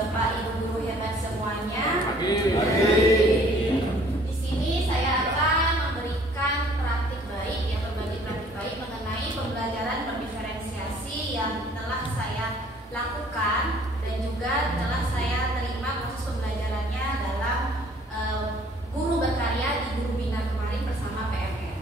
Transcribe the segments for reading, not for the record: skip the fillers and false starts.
Bapak Ibu guru hebat semuanya. Pagi. Di sini saya akan memberikan praktik baik, ya, berbagi praktik baik mengenai pembelajaran berdiferensiasi yang telah saya lakukan dan juga telah saya terima proses pembelajarannya dalam guru berkarya di Guru Bina kemarin bersama PMN.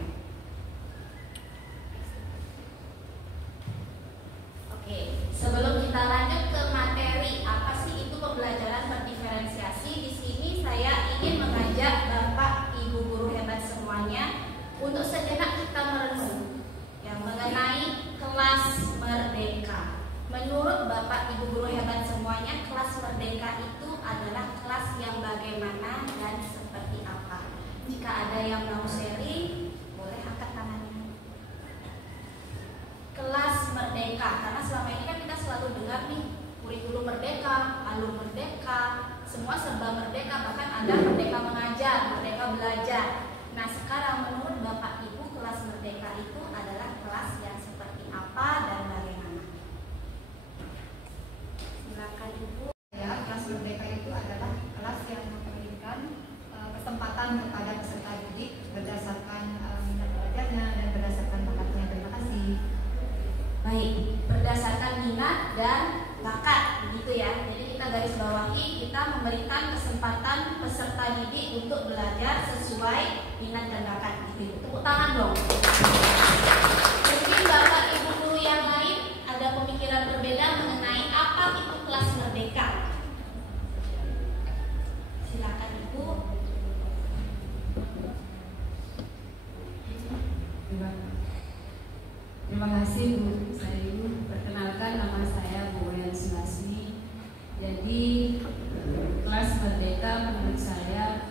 Oke, sebelum kita lanjut ke materi apa sih itu pembelajaran berdiferensiasi, di sini saya ingin mengajak Bapak Ibu guru hebat semuanya untuk sejenak kita merenung yang mengenai kelas merdeka. Menurut Bapak Ibu guru hebat semuanya, kelas merdeka itu adalah kelas yang bagaimana dan seperti apa? Jika ada yang mau sharing, boleh angkat tangannya. Kelas merdeka, karena selama ini kan kita selalu dengar nih kurikulum merdeka, alur merdeka, semua serba merdeka, bahkan ada merdeka mengajar, merdeka belajar. Nah, sekarang menurut Bapak Ibu, kelas merdeka itu adalah kelas yang seperti apa dan bagaimana? Silakan Ibu. Ya, kelas merdeka itu adalah kelas yang memberikan kesempatan kepada peserta didik berdasarkan minat belajarnya dan berdasarkan bakatnya. Terima kasih. Baik, berdasarkan minat dan bakat, begitu ya. Jadi kita garis bawahi, kita memberikan kesempatan peserta didik untuk belajar sesuai minat dan bakat. Gitu. Tepuk tangan dong. Mungkin Bapak Ibu guru yang lain ada pemikiran berbeda mengenai apa itu kelas merdeka. Silakan Ibu. Terima kasih Bu Sayu. Perkenalkan, nama saya Bu Wayan Sulasmi. Jadi kelas merdeka menurut saya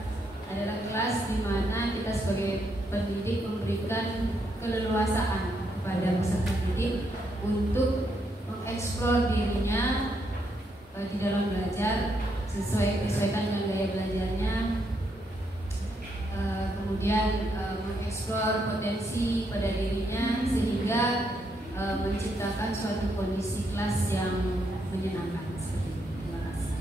adalah kelas di mana kita sebagai pendidik memberikan keleluasaan kepada peserta didik untuk mengeksplor dirinya di dalam belajar sesuaikan dengan gaya belajarnya. Kemudian mengeksplor potensi pada dirinya sehingga menciptakan suatu kondisi kelas yang menyenangkan. Terima kasih.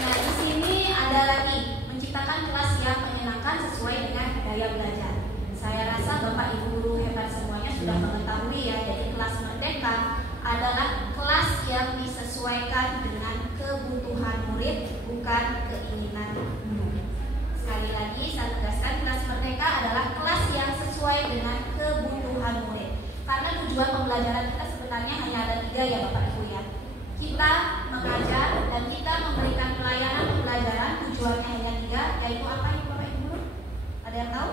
Nah, di sini ada lagi menciptakan kelas yang menyenangkan sesuai dengan gaya belajar. Saya rasa Bapak Ibu guru hebat semuanya sudah mengetahui ya, jadi kelas merdeka adalah kelas yang disesuaikan dengan kebutuhan murid, bukan keinginan murid. Sekali lagi saya tegaskan, kelas merdeka adalah kelas yang sesuai dengan kebutuhan murid. Karena tujuan pembelajaran kita sebenarnya hanya ada 3 ya Bapak Ibu ya. Kita mengajar dan kita memberikan pelayanan pembelajaran, tujuannya hanya 3, yaitu apa ini Bapak Ibu? Ada yang tahu?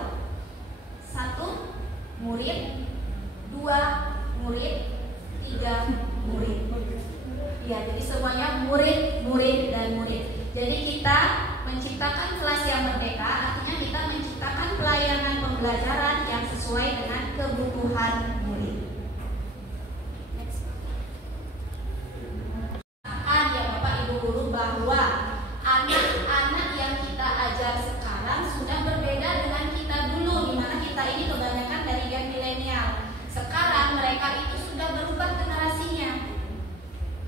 1, murid, 2, murid, 3, murid. Ya, jadi semuanya murid, murid, dan murid. Jadi kita menciptakan kelas yang merdeka, artinya kita menciptakan pelayanan pembelajaran yang sesuai dengan kebutuhan murid. Ya Bapak Ibu guru, bahwa anak-anak yang kita ajar sekarang sudah berbeda dengan kita dulu, di mana kita ini kebanyakan dari gen milenial. Sekarang mereka itu sudah berubah generasinya,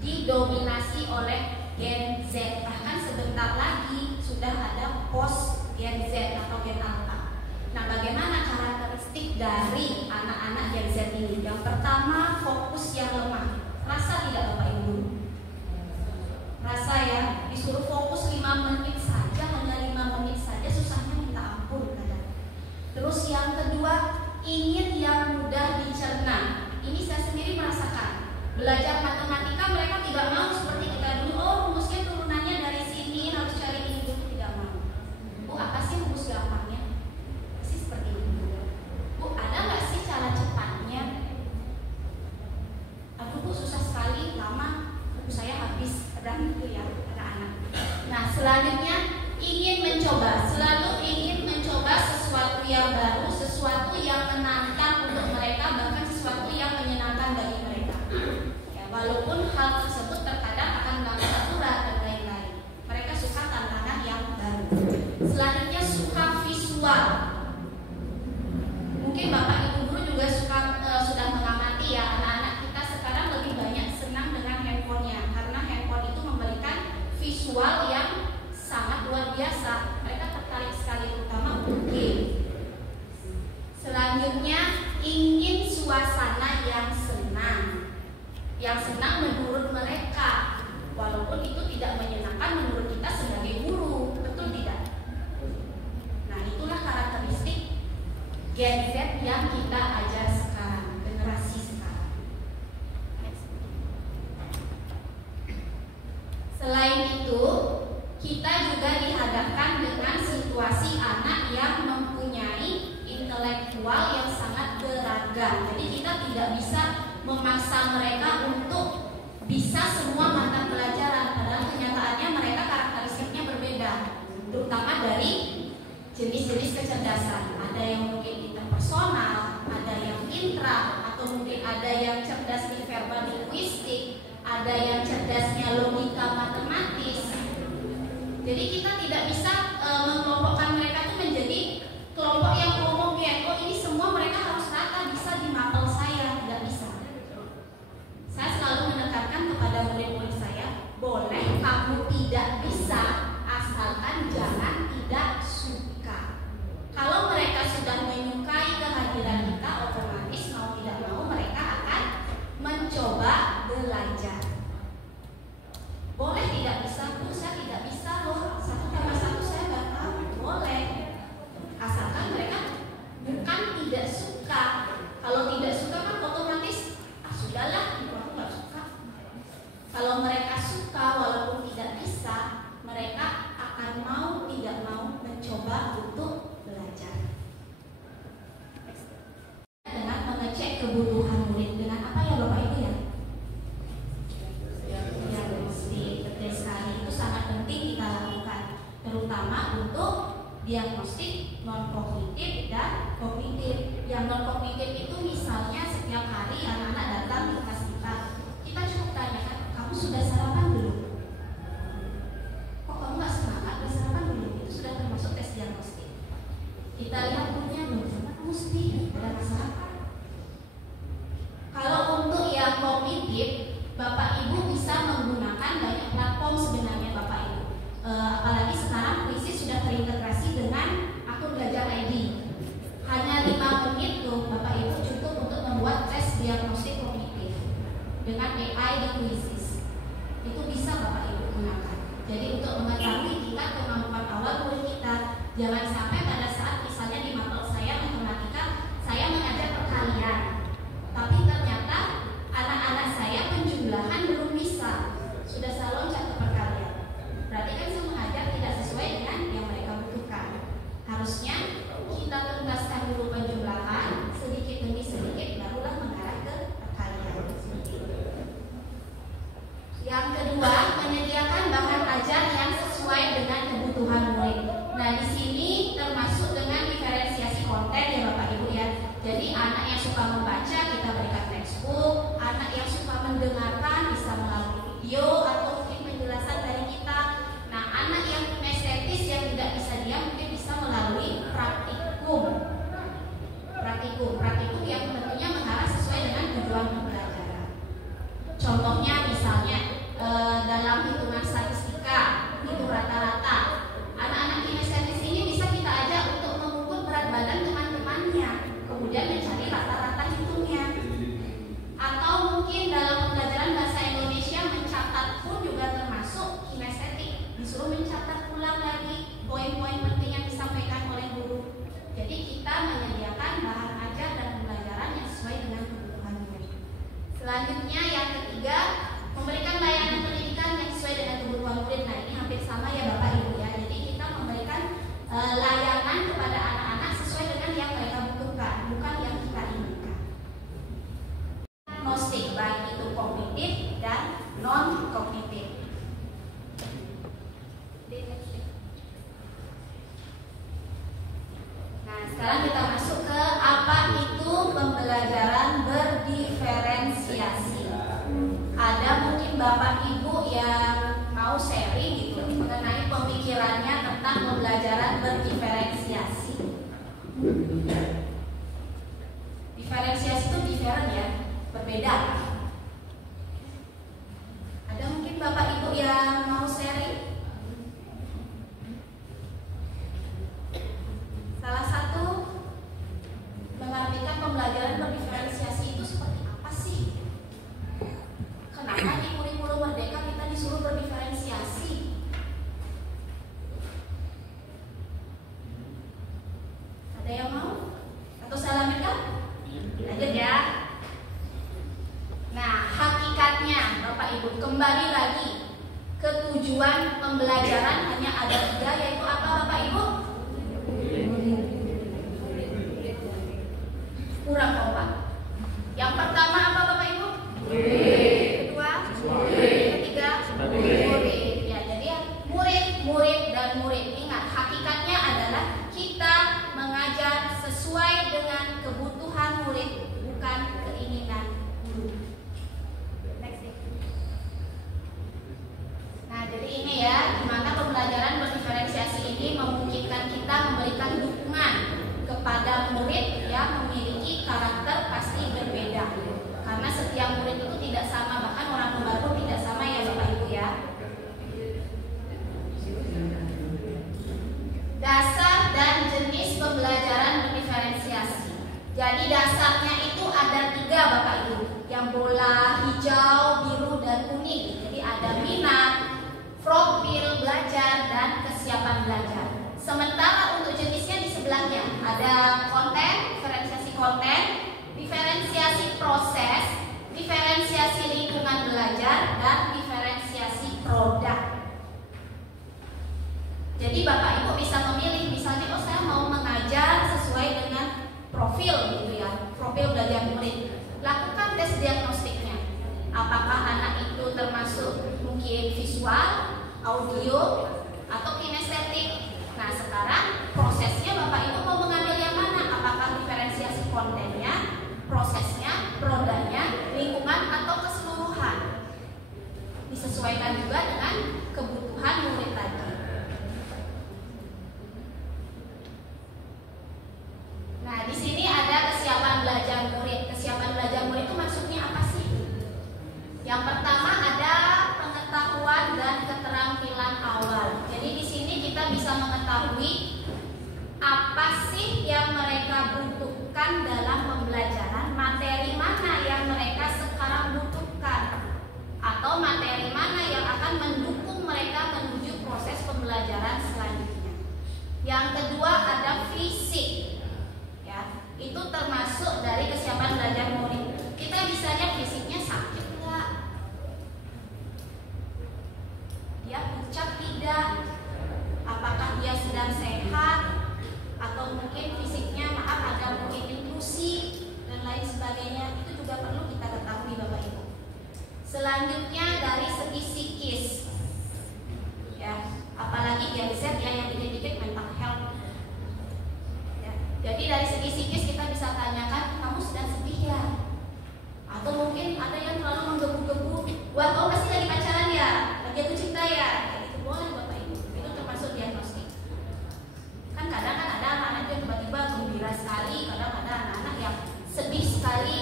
didominasi oleh Gen Z. Bahkan sebentar lagi sudah ada post Gen Z atau Gen Alpha. Nah, bagaimana karakteristik dari anak-anak Gen Z ini? Yang pertama, fokus yang lemah. Rasa tidak Bapak Ibu? Rasa ya, disuruh fokus 5 menit saja, hanya 5 menit saja susahnya minta ampun kadang. Terus yang kedua, ingin yang mudah dicerna. Ini saya sendiri merasakan. Belajar matematika mereka tidak mau seperti kita dulu. Oh, rumusnya turunannya dari sini, harus cari ini dulu, tidak mau. Bu, apa sih rumus gampangnya? Pasti seperti itu. Bu, ada nggak sih cara cepatnya? Aduh Bu, susah sekali, lama. Buku saya habis. Kadang itu ya anak-anak. Nah, selanjutnya ingin mencoba. Selalu ingin mencoba sesuatu yang baru, sesuatu yang menantang untuk mereka, bahkan sesuatu yang menyenangkan bagi mereka. Ya, walaupun hal tersebut terkadang akan melanggar aturan dan lain-lain. Mereka suka tantangan yang baru. Selanjutnya suka visual. Mungkin Bapak Ibu guru juga sudah mengamati ya, anak-anak kita sekarang lebih banyak senang Gen Z yang kita ajar sekarang, generasi sekarang. Selain itu, kita juga dihadapkan dengan situasi anak yang mempunyai intelektual yang sangat beragam. Jadi kita tidak bisa memaksa mereka untuk bisa semua mata pelajaran, padahal kenyataannya mereka karakteristiknya berbeda, terutama dari jenis-jenis kecerdasan. Ada yang mungkin interpersonal, ada yang intra, atau mungkin ada yang cerdas di verbal linguistik, ada yang cerdasnya logika matematis. Jadi kita tidak bisa mengelompokkan mereka itu menjadi kelompok yang homogen. Oh, ini semua mereka harus rata bisa di mapel saya, tidak bisa. Saya selalu menekankan kepada murid-murid saya, boleh kamu tidak bisa, asalkan jangan tidak suka. Kalau mereka sudah menyukai kehadiran kita, otomatis mau tidak mau mereka akan mencoba belajar. Boleh tidak bisa, Bu, saya tidak bisa loh, 1+1 saya nggak tahu. Boleh, asalkan mereka bukan tidak suka. Kalau tidak suka kan otomatis, sudahlah, aku nggak suka. Kalau mereka suka walaupun tidak bisa, mereka akan mau tidak mau mencoba untuk belajar. Dengan mengecek kebutuhan murid, dengan apa ya Bapak Ibu ya? Diagnostik, betul sekali, itu sangat penting kita lakukan, terutama untuk diagnostik non kognitif dan kognitif. Yang non kognitif itu misalnya setiap hari anak-anak datang di kelas kita cukup tanyakan, kamu sudah sarapan belum? Kok kamu nggak semangat? Udah sarapan belum? Itu sudah termasuk tes diagnostik. Kita lihat gurunya belum, sama kamu sedih, ada masalah apa? Kalau untuk yang kognitif, Bapak Ibu bisa menggunakan banyak platform sebenarnya Bapak Ibu. Apalagi sekarang Quizzes sudah terintegrasi dengan akun Belajar ID. Hanya 5 menit tuh Bapak Ibu cukup untuk membuat tes diagnostik kognitif dengan AI di Quizzes. Itu bisa Bapak Ibu gunakan. Jadi untuk mengetahui tingkat kemampuan awal murid kita, jangan sampai pada saat misalnya di mapel saya matematika, saya mengajar perkalian, tapi ternyata anak-anak saya penjumlahan belum bisa, sudah saya loncat ke perkalian. Berarti kan saya mengajar tidak sesuai dengan yang mereka butuhkan. Harusnya kita tuntaskan dulu penjumlahan sedikit demi sedikit, barulah mengarah ke perkalian. Yang kedua, menyediakan bahan ajar yang sesuai dengan kebutuhan murid. Nah, di sini termasuk dengan diferensiasi konten ya Bapak Ibu ya. Jadi anak yang suka membaca kita berikan textbook, anak yang suka mendengarkan bisa melalui video atau mungkin penjelasan dari kita. Nah, anak yang kinestetis yang tidak bisa diam mungkin bisa melalui praktikum yang tentunya mengarah sesuai dengan tujuan pembelajaran. Contohnya misalnya dalam hitungan statistika, hitung rata-rata, anak-anak kinestetis ini bisa kita ajak untuk mengukur berat badan teman-temannya, kemudian mencari rata-rata hitungnya. Atau mungkin dalam pembelajaran bahasa Indonesia mencatat pun juga termasuk kinestetik, disuruh mencatat ulang lagi poin-poin penting yang disampaikan oleh guru. Jadi kita menyediakan bahan ajar dan pembelajaran yang sesuai dengan kebutuhan murid. Selanjutnya yang ketiga, memberikan layanan pendidikan yang sesuai dengan kebutuhan murid. Nah, ini hampir sama ya Bapak Ibu ya. Jadi kita memberikan layanan kepada anak-anak sesuai dengan yang mereka butuhkan, bukan yang kita inginkan. Diagnostik baik itu kognitif dan non kognitif. Nah, sekarang kita masuk ke apa itu pembelajaran berdiferensiasi. Ada mungkin Bapak Ibu yang mau sharing gitu mengenai pemikirannya tentang pembelajaran berdiferensiasi. Diferensiasi itu different ya, berbeda. Ada mungkin Bapak Ibu yang mau sharing? Salah satu mengartikan pembelajaran berdiferensiasi itu seperti apa sih? Kenapa di kurikulum Merdeka kita disuruh berdiferensiasi? Ada yang mau? Atau ini ya, di mana pembelajaran berdiferensiasi ini memungkinkan kita memberikan dukungan kepada murid yang memiliki karakter pasti berbeda. Karena setiap murid itu tidak sama, bahkan orang kembar pun tidak sama ya Bapak Ibu ya. Dasar dan jenis pembelajaran berdiferensiasi. Jadi dasarnya itu ada 3 Bapak Ibu, yang bola, hijau, biru, dan kuning. Jadi ada minat, profil belajar, dan kesiapan belajar. Sementara untuk jenisnya di sebelahnya ada konten, diferensiasi konten, diferensiasi proses, diferensiasi lingkungan belajar, dan diferensiasi produk. Jadi Bapak Ibu bisa memilih, misalnya oh saya mau mengajar sesuai dengan profil gitu ya, profil belajar murid. Lakukan tes diagnostiknya. Apakah anak itu termasuk mungkin visual, audio, atau kinestetik. Nah sekarang prosesnya Bapak Ibu mau mengambil yang mana? Apakah diferensiasi kontennya, prosesnya, produknya, lingkungan, atau keseluruhan? Disesuaikan juga dengan kebutuhan murid tadi. Nah, di sini ada kesiapan belajar murid. Kesiapan belajar murid itu maksudnya apa sih? Yang pertama ada pengetahuan dan keterampilan awal. Jadi di sini kita bisa mengetahui apa sih yang mereka butuhkan dalam pembelajaran, materi mana yang mereka sekarang butuhkan, atau materi mana yang akan mendukung mereka menuju proses pembelajaran selanjutnya. Yang kedua ada fisik. Itu termasuk dari kesiapan belajar murid. Kita bisa lihat fisiknya sakit nggak, dia pucat tidak, apakah dia sedang sehat, atau mungkin fisiknya maaf ada mungkin inklusi dan lain sebagainya. Itu juga perlu kita ketahui Bapak Ibu. Selanjutnya dari segi psikis ya, apalagi GZ yang dikit-dikit mental health. Jadi dari segi psikis kita bisa tanyakan, kamu sedang sedih ya? Atau mungkin ada yang terlalu menggebu-gebu, wah kamu pasti lagi pacaran ya? Lagi jatuh cinta ya? Itu boleh Bapak Ibu, itu termasuk diagnostik. Kan kadang kan ada anak-anak yang tiba-tiba gembira sekali, kadang ada anak-anak yang sedih sekali.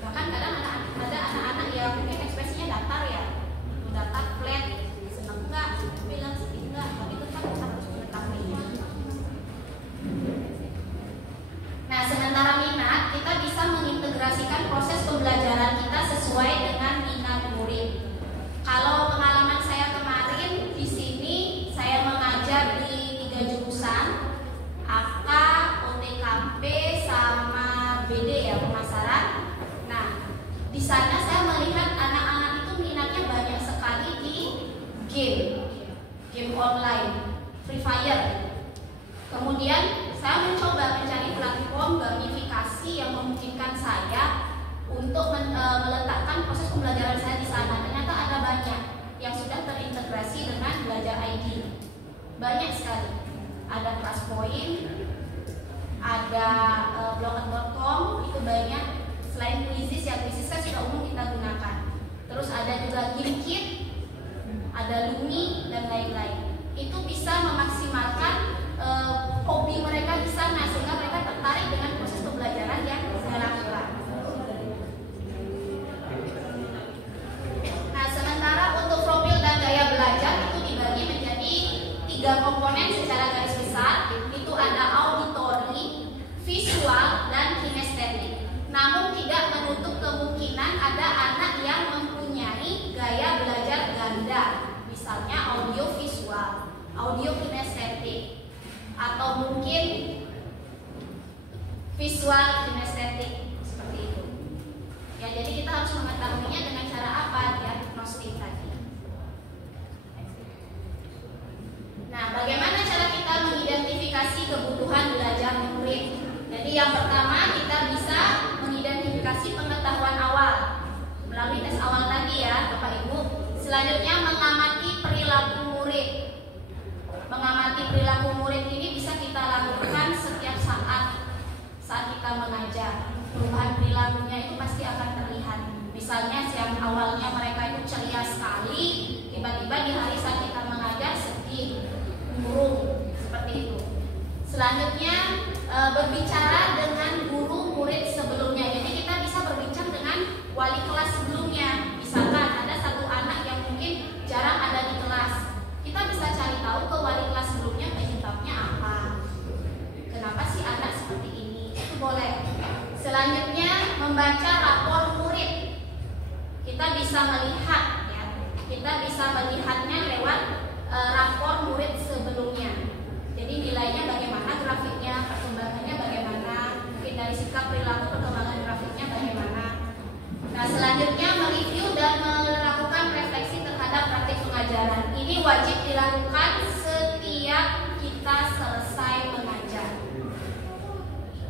Bahkan kadang ada anak-anak yang mungkin ekspresinya datar ya, datar flat, seneng enggak, bilang sedih enggak, tapi tetap harus mengetahuinya. Nah, sementara minat, kita bisa mengintegrasikan proses pembelajaran kita sesuai dengan minat murid. Kalau pengalaman saya kemarin di sini, saya mengajar di 3 jurusan, AK, OTKP, sama BD ya, pemasaran. Nah, di sana saya melihat anak-anak itu minatnya banyak sekali di game online, Free Fire. Kemudian saya mencoba mencari platform gamifikasi yang memungkinkan saya untuk meletakkan proses pembelajaran saya di sana. Ternyata ada banyak yang sudah terintegrasi dengan Belajar ID. Banyak sekali. Ada Classpoint, ada Blocket.com, itu banyak. Selain Quizizz, ya Quizizz kan sudah umum kita gunakan. Terus ada juga GameKit, ada Lumi, dan lain-lain. Itu bisa memaksimalkan hobi mereka di sana sehingga mereka tertarik dengan proses pembelajaran yang saya lakukan. Nah, sementara untuk profil dan gaya belajar itu dibagi menjadi 3 komponen secara garis besar. Itu ada auditori, visual, dan kinestetik. Namun tidak menutup kemungkinan ada anak yang mempunyai gaya belajar ganda, misalnya audio visual, audio kinestetik, atau mungkin visual kinestetik seperti itu. Ya, jadi kita harus mengetahuinya dengan cara apa? Diagnostik tadi. Nah, bagaimana cara kita mengidentifikasi kebutuhan belajar murid? Jadi yang pertama kita bisa mengidentifikasi pengetahuan awal melalui tes awal tadi ya, Bapak Ibu. Selanjutnya mengamati perilaku murid. Mengamati perilaku murid ini bisa kita lakukan setiap saat kita mengajar. Perubahan perilakunya itu pasti akan terlihat. Misalnya yang awalnya mereka itu ceria sekali, tiba-tiba di hari berbicara dengan guru murid sebelumnya. Jadi kita bisa berbincang dengan wali kelas sebelumnya. Misalkan ada satu anak yang mungkin jarang ada di kelas, kita bisa cari tahu ke wali kelas sebelumnya penyebabnya apa. Kenapa sih anak seperti ini? Itu boleh. Selanjutnya membaca rapor murid. Kita bisa melihat ya. Kita bisa melihatnya lewat rapor murid sebelumnya. Jadi nilainya bagaimana, grafiknya, perkembangannya bagaimana, mungkin dari sikap perilaku perkembangan grafiknya bagaimana. Nah, selanjutnya mereview dan melakukan refleksi terhadap praktik pengajaran. Ini wajib dilakukan setiap kita selesai mengajar.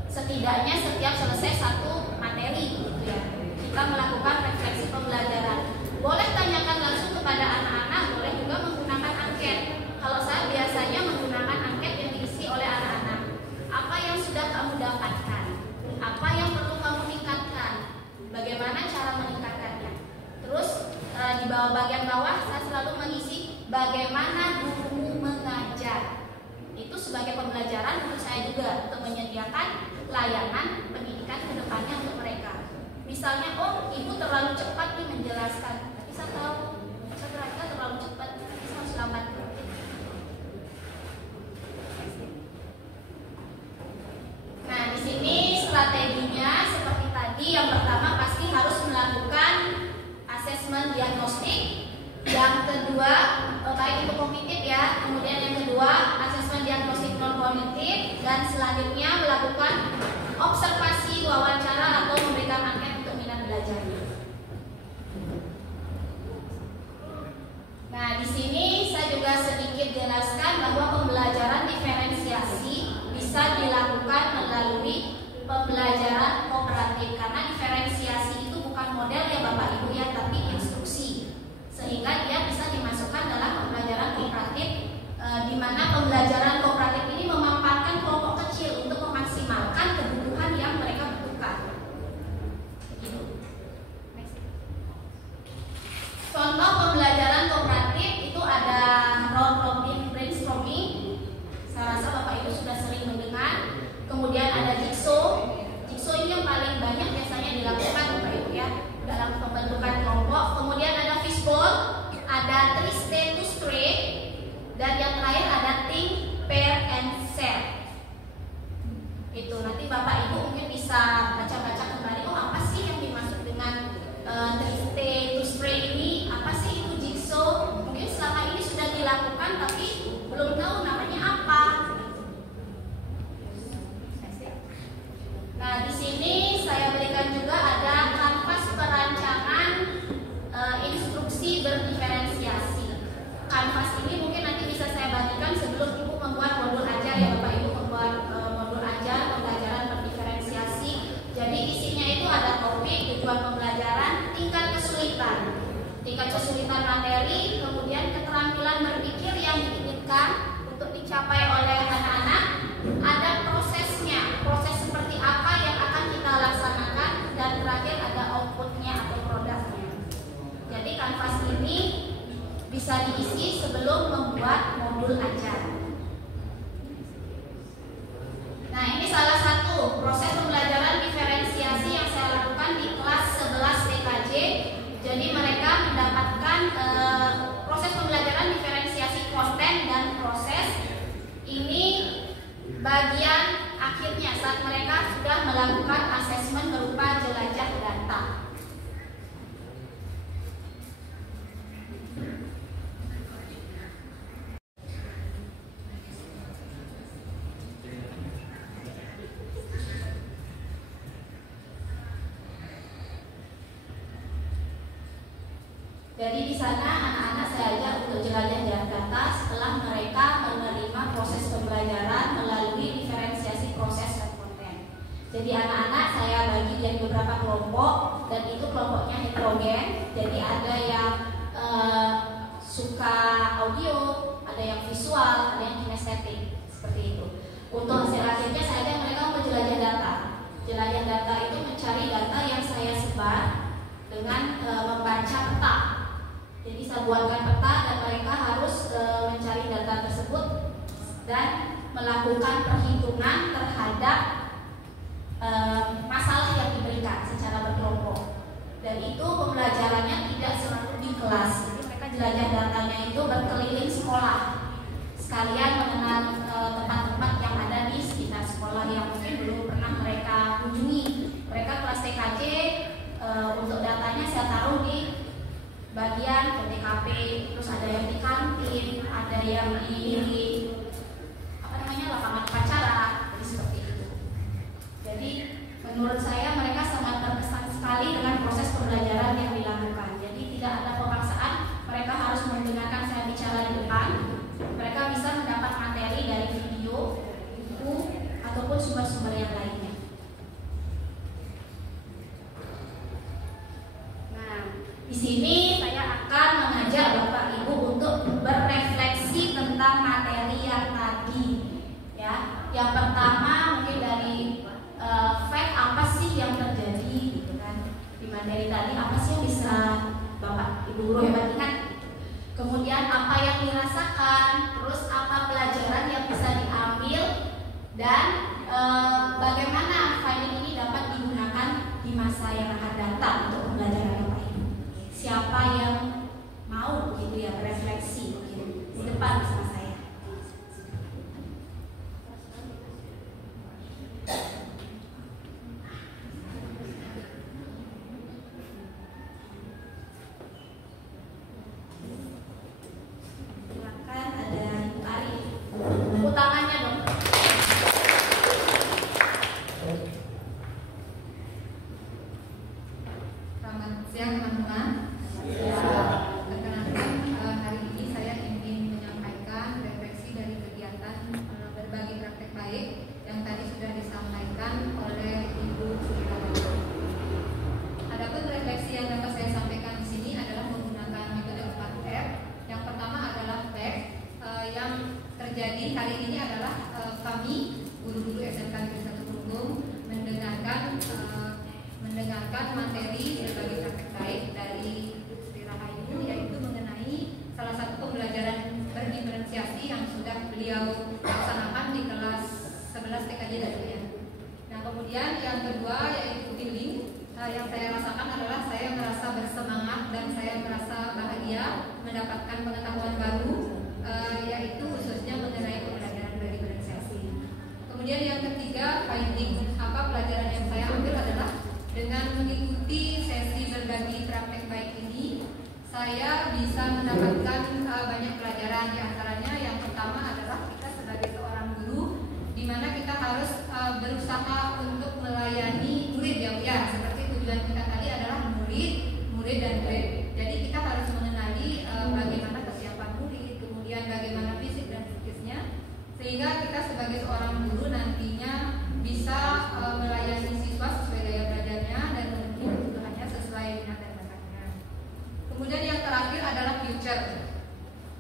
Setidaknya setiap selesai satu materi gitu ya. Kita melakukan refleksi pembelajaran. Boleh tanyakan langsung kepada anak-anak, boleh juga menggunakan angket. Kalau saya biasanya menggunakan angket yang diisi oleh anak-anak. Apa yang sudah kamu dapatkan? Apa yang perlu kamu tingkatkan? Bagaimana cara meningkatkannya? Terus di bagian bawah saya selalu mengisi bagaimana gurumu mengajar. Itu sebagai pembelajaran untuk saya juga, untuk menyediakan layanan pendidikan ke depannya untuk mereka. Misalnya, oh ibu terlalu cepat nih menjelaskan, tapi saya tahu saya ternyata terlalu cepat, tapi saya harus lambat. Nah, di sini strateginya seperti tadi. Yang pertama pasti harus melakukan asesmen diagnostik. Yang kedua, baik itu kognitif ya. Kemudian yang kedua, asesmen diagnostik non kognitif. Dan selanjutnya melakukan observasi, wawancara atau memberikan angket untuk minat belajarnya. Nah, di sini saya juga sedikit jelaskan bahwa pembelajaran diferensiasi bisa dilakukan melalui pembelajaran kooperatif, karena diferensiasi itu bukan model ya Bapak Ibu ya, tapi instruksi, sehingga dia bisa dimasukkan dalam pembelajaran kooperatif, di mana pembelajaran kooperatif ini memaparkan kelompok kecil untuk memaksimalkan kebutuhan yang mereka butuhkan. Contoh pembelajaran kooperatif itu ada role brainstorming. Saya rasa Bapak Ibu sudah sering mendengar. Kemudian ada jigsaw. Jigsaw ini yang paling banyak biasanya dilakukan Bapak Ibu ya dalam pembentukan kelompok. Kemudian ada fishbowl, ada three stay to straight, dan yang terakhir ada think, pair, and share. Itu nanti Bapak Ibu mungkin bisa baca-baca kembali. Oh, apa sih yang dimaksud dengan three stay to straight ini? Apa sih itu jigsaw? Mungkin selama ini sudah dilakukan tapi belum tahu namanya apa. Nah, di sini saya berikan juga ada kanvas perancangan instruksi berdiferensiasi. Kanvas ini mungkin nanti bisa saya bagikan sebelum Ibu membuat modul ajar ya Bapak Ibu, membuat modul ajar pembelajaran berdiferensiasi. Jadi isinya itu ada topik, tujuan pembelajaran, tingkat kesulitan materi, kemudian keterampilan berpikir yang diinginkan untuk dicapai oleh anak-anak, ada prosesnya, proses seperti apa yang akan kita laksanakan, dan terakhir ada outputnya atau produknya. Jadi kanvas ini bisa diisi sebelum membuat modul ajar. Nah, ini salah satu proses pembelajaran diferensiasi yang saya lakukan di kelas 11 TKJ. Jadi mereka mendapatkan proses pembelajaran diferensiasi konten dan proses. Ini bagian akhirnya saat mereka sudah melakukan asesmen berupa jelajah data. Jadi di sana anak-anak saya ajak untuk jelajah data setelah mereka menerima proses pembelajaran melalui diferensiasi proses dan konten. Jadi anak-anak saya bagi jadi beberapa kelompok, dan itu kelompoknya heterogen. Jadi ada yang suka audio, ada yang visual, ada yang kinestetik, seperti itu. Untuk hasil akhirnya saya ajak mereka menjelajah data. Jelajah data itu mencari data yang saya sebar dengan membaca peta. Jadi saya buatkan peta dan mereka harus mencari data tersebut dan melakukan perhitungan terhadap masalah yang diberikan secara berkelompok. Dan itu pembelajarannya tidak selalu di kelas. Jadi mereka jelajah datanya itu berkeliling sekolah, sekalian mengenal tempat-tempat yang ada di sekitar sekolah yang mungkin belum pernah mereka kunjungi. Mereka kelas TKJ, untuk datanya saya taruh di bagian TKP, terus ada yang di kantin, ada yang di lapangan upacara, jadi seperti itu. Jadi menurut saya mereka sangat berkesan sekali dengan proses pembelajaran yang dilakukan. Jadi tidak ada pemaksaan, mereka harus mendengarkan saya bicara di depan. Mereka bisa mendapat materi dari video, buku, ataupun sumber-sumber yang lainnya. Nah, di sini saya akan mengajak Bapak Ibu untuk berrefleksi tentang materi yang tadi. Ya, yang pertama mungkin dari fact apa sih yang terjadi gitu kan. Di materi tadi apa sih yang bisa Bapak Ibu guru hebat ingat? Kemudian apa yang dirasakan, terus apa pelajaran yang bisa diambil, dan bagaimana finding ini dapat digunakan di masa yang akan datang untuk pembelajaran Bapak Ibu. Siapa yang mau gitu ya berefleksi gitu, di depan bersama saya.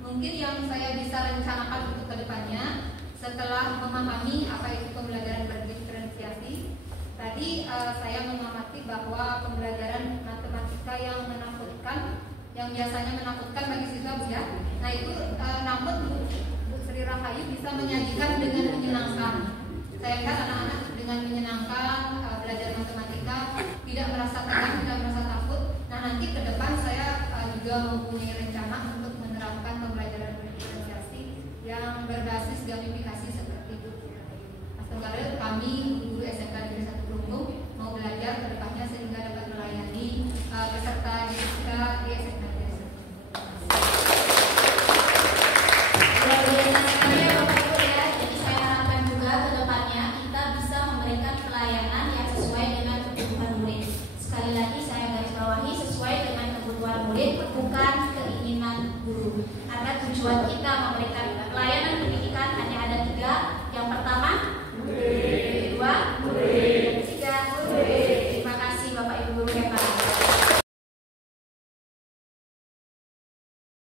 Mungkin yang saya bisa rencanakan untuk kedepannya setelah memahami apa itu pembelajaran berdiferensiasi. Tadi saya mengamati bahwa pembelajaran matematika yang menakutkan, yang biasanya menakutkan bagi siswa ya. Nah itu namun Bu Sri Rahayu bisa menyajikan dengan menyenangkan. Saya lihat anak-anak dengan menyenangkan belajar matematika, tidak merasa tegang, tidak merasa takut. Nah nanti ke depan saya juga mempunyai rencana untuk menerapkan pembelajaran berdiferensiasi yang berbasis gamifikasi seperti itu. Sementara kami guru SMK Negeri 1 Kelungkung mau belajar ke depannya sehingga dapat melayani peserta didik kita di SMK Negeri 1 Kelungkung. Luar biasa sekali ya Bapak Ibu ya. Jadi saya harapkan juga ke depannya kita bisa memberikan pelayanan yang sesuai dengan kebutuhan murid. Sekali lagi saya garis bawahi, sesuai dengan kebutuhan murid, bukan keinginan guru. Karena tujuan kita memberikan pelayanan pendidikan hanya ada 3. Yang pertama,